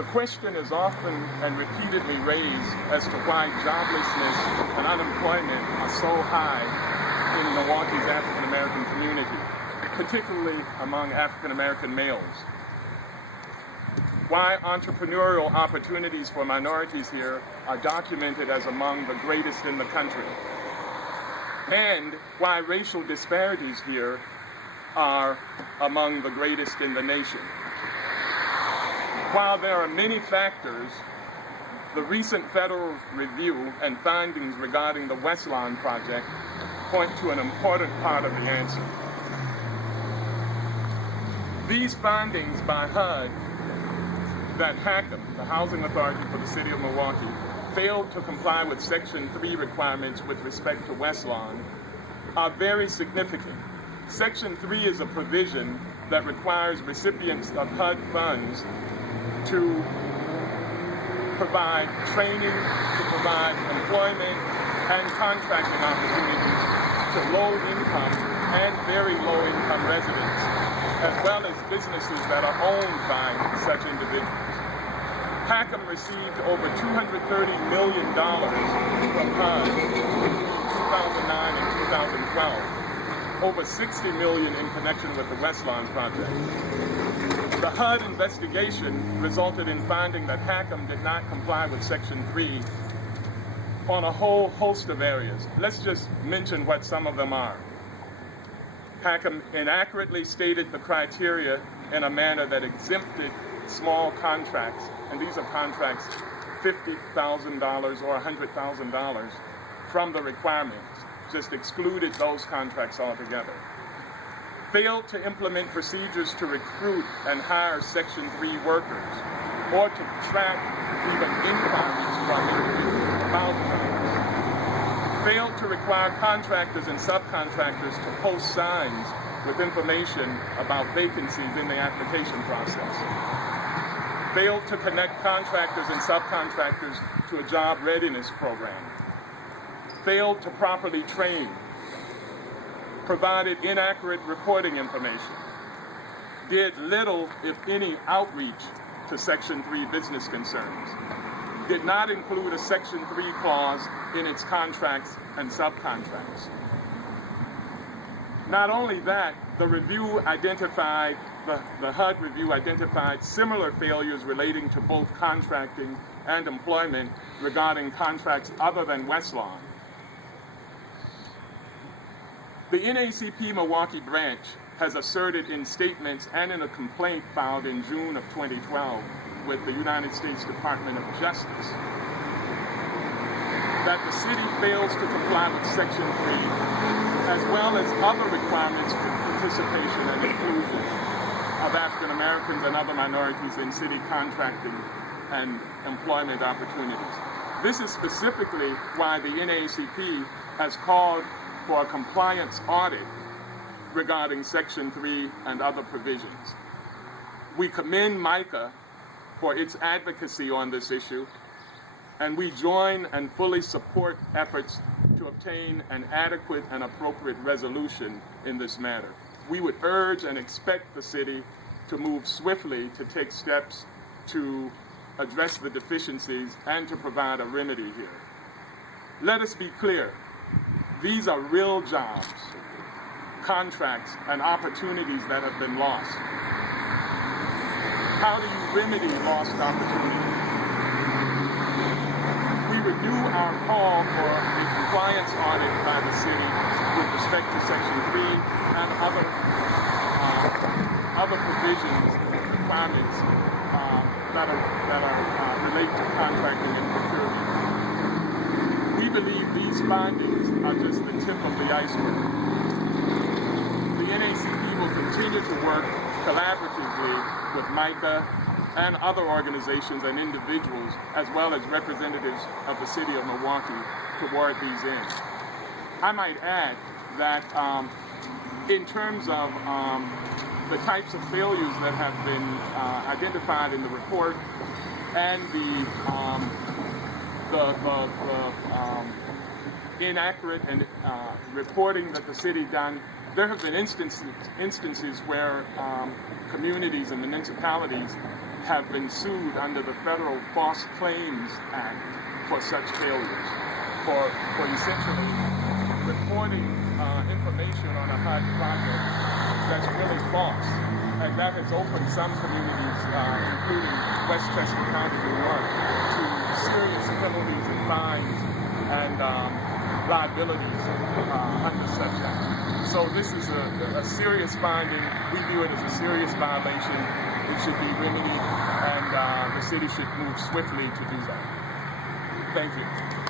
The question is often and repeatedly raised as to why joblessness and unemployment are so high in Milwaukee's African American community, particularly among African American males. Why entrepreneurial opportunities for minorities here are documented as among the greatest in the country, and why racial disparities here are among the greatest in the nation. While there are many factors, the recent federal review and findings regarding the Westlawn project point to an important part of the answer. These findings by HUD that HACM, the Housing Authority for the City of Milwaukee, failed to comply with Section 3 requirements with respect to Westlawn are very significant. Section 3 is a provision that requires recipients of HUD funds to provide training, to provide employment and contracting opportunities to low-income and very low-income residents, as well as businesses that are owned by such individuals. HACM received over $230 million from HUD in 2009 and 2012, over $60 million in connection with the Westlawn project. The HUD investigation resulted in finding that HACM did not comply with Section 3 on a whole host of areas. Let's just mention what some of them are. HACM inaccurately stated the criteria in a manner that exempted small contracts, and these are contracts $50,000 or $100,000 from the requirements, just excluded those contracts altogether. Failed to implement procedures to recruit and hire Section 3 workers, or to track even inquiries from individuals about jobs. Failed to require contractors and subcontractors to post signs with information about vacancies in the application process. Failed to connect contractors and subcontractors to a job readiness program. Failed to properly train. Provided inaccurate reporting information, did little, if any, outreach to Section 3 business concerns, did not include a Section 3 clause in its contracts and subcontracts. Not only that, the HUD review identified similar failures relating to both contracting and employment regarding contracts other than Westlawn. The NAACP Milwaukee branch has asserted in statements and in a complaint filed in June of 2012 with the United States Department of Justice that the city fails to comply with Section 3, as well as other requirements for participation and inclusion of African Americans and other minorities in city contracting and employment opportunities. This is specifically why the NAACP has called for a compliance audit regarding Section 3 and other provisions. We commend MICA for its advocacy on this issue, and we join and fully support efforts to obtain an adequate and appropriate resolution in this matter. We would urge and expect the city to move swiftly to take steps to address the deficiencies and to provide a remedy here. Let us be clear. These are real jobs, contracts, and opportunities that have been lost. How do you remedy lost opportunities? We renew our call for a compliance audit by the city with respect to Section 3 and other provisions, requirements that relate to contracting and procurement. We believe these findings are just the tip of the iceberg. The NAACP will continue to work collaboratively with MICA and other organizations and individuals, as well as representatives of the city of Milwaukee, toward these ends. I might add that in terms of the types of failures that have been identified in the report and the inaccurate and reporting that the city done, there have been instances where communities and municipalities have been sued under the Federal False Claims Act for such failures, for essentially reporting information on a HUD project that's really false. And that has opened some communities, including Westchester County, New York, to serious penalties and fines and liabilities under such act. So this is a serious finding. We view it as a serious violation. It should be remedied, and the city should move swiftly to do that. Thank you.